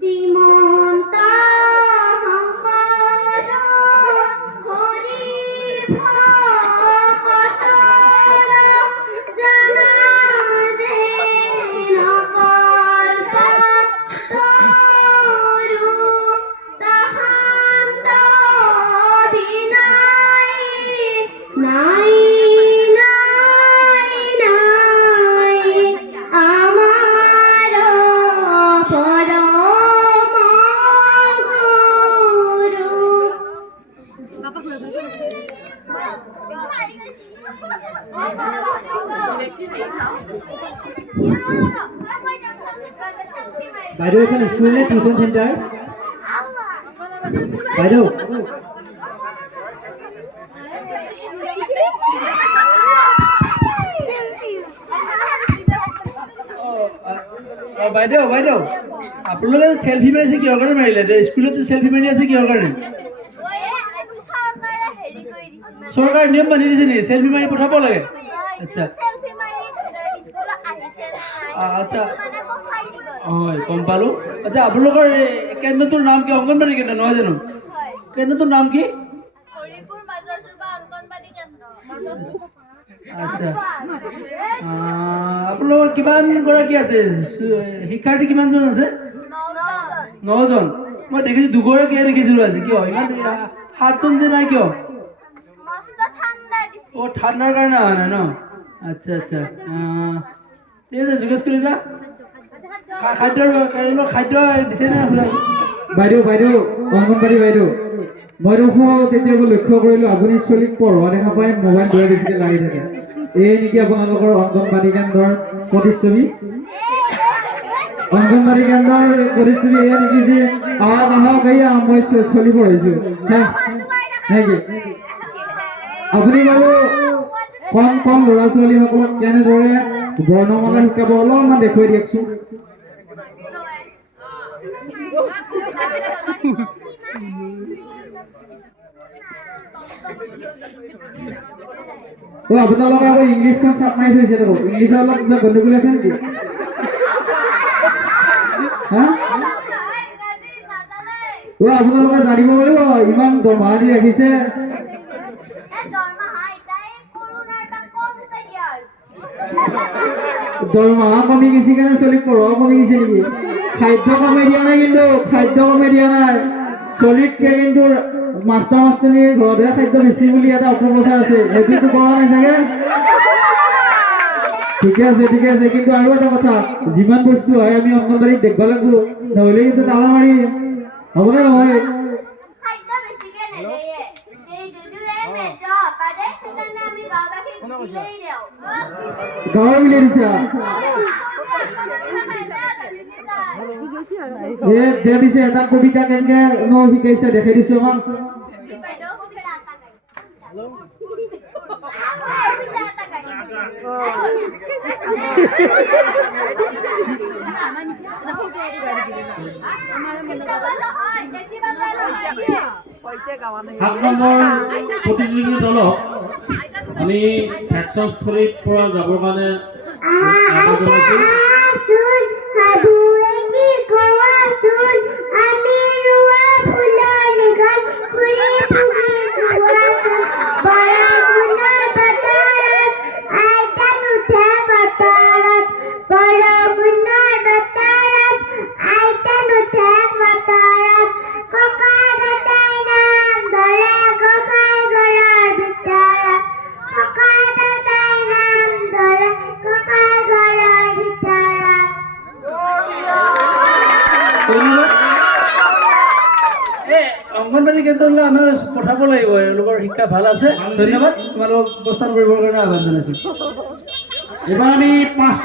Simonta Hankara Hori Bhakatara Jana Dena Kalpa Toru Tahanta Binai Nai Nai Nai Amaro Parama বাইদেউ এখন school নে tuition centre বাইদেউ বাইদেউ বাইদেউ আপোনালোকে সেলফি মাৰিছে কিহৰ কাৰণে মাৰিলে স্কুলত সেলফি মাৰি আছে কিহৰ কাৰণে চৰকাৰে নিয়ম বান্ধি দিছে নেকি সেলফি মাৰি পঠাব লাগে আচ্ছা আচ্ছা হয় গম পালোঁ আচ্ছা আপোনালোকৰ কেন্দ্ৰটোৰ নাম কি অংগনবাড়ী কেন্দ্ৰ নহয় জানো কেন্দ্ৰটোৰ নাম কি আচ্ছা আপোনালোকৰ কিমানগৰাকী আছে শিক্ষাৰ্থী কিমানজন আছে 9জন মই দেখিছোঁ দুগৰাকীয়ে দেখিছিলোঁ আজি কিয় ইমান 7জন যে নাই কিয় ও ঠাণ্ডাৰ কাৰণে অহা নাই ন আচ্ছা আচ্ছা ঠিক আছে যোগেশ কলিতা খাদ্য দিছে নে বাইদেউ বাইদেউ অংগনবাড়ী বাইদেউ মই তেতিয়া লক্ষ্য কৰিলোঁ আপুনি ছোৱালীক পঢ়োৱা দেখা পাই মোবাইল বৰ বেছিকৈ লাগি থাকে এই নেকি আপোনালোকৰ অংগনবাড়ী কেন্দ্ৰৰ প্ৰতিচ্ছবি অংগনবাড়ী কেন্দ্ৰৰ প্ৰতিচ্ছবি এয়া নেকি যে আহক এয়া মই ছোৱালী পঢ়াইছোঁ নেকি আপুনি বাৰু কম কম ল'ৰা ছোৱালীসকলক কেনেদৰে বৰ্ণমালা শিকাব অলপমান দেখুৱাই দিয়কচোন আপোনালোকে আকৌ ইংলিছখন চাপ মাৰি থৈছে দেখোন ইংলিছৰ অলপ কিবা গণ্ডগোল আছে নেকি আপোনালোকে জানিব পাৰিব ইমান দৰমহা দি ৰাখিছে দৰমহা কমি গৈছে কাৰণে ছোৱালীক পঢ়োৱা কমি গৈছে নেকি খাদ্য কমাই দিয়া নাই কিন্তু খাদ্য কমাই দিয়া নাই ছোৱালীতকৈ কিন্তু মাষ্টাৰ মাষ্টনীৰ ঘৰতহে খাদ্য বেছি বুলি এটা অপপ্ৰচাৰ আছে সেইটোতো কৰা নাই চাগে ঠিকে আছে কিন্তু আৰু এটা কথা যিমান বস্তু হয় আমি অংগনবাড়ীত দেখিব লাগিব নহ'লে কিন্তু তালা মাৰি হ'বনে নহয় গাঁৱৰ মিলাই দিছা দে পিছে এটা কবিতা কেনেকে শিকাইছে দেখাই দিছো আমাক প্ৰতিযোগী দলক আমি ভেকচনস্থলীত পৰা যাবৰ কাৰণে Para অংগনবাড়ী কেন্দ্ৰলৈ আমাৰ পঠাব লাগিব এওঁলোকৰ শিক্ষা ভাল আছে ধন্যবাদ তোমালোকক প্ৰস্থান কৰিবৰ কাৰণে আহ্বান জনাইছোঁ এবাৰ আমি 5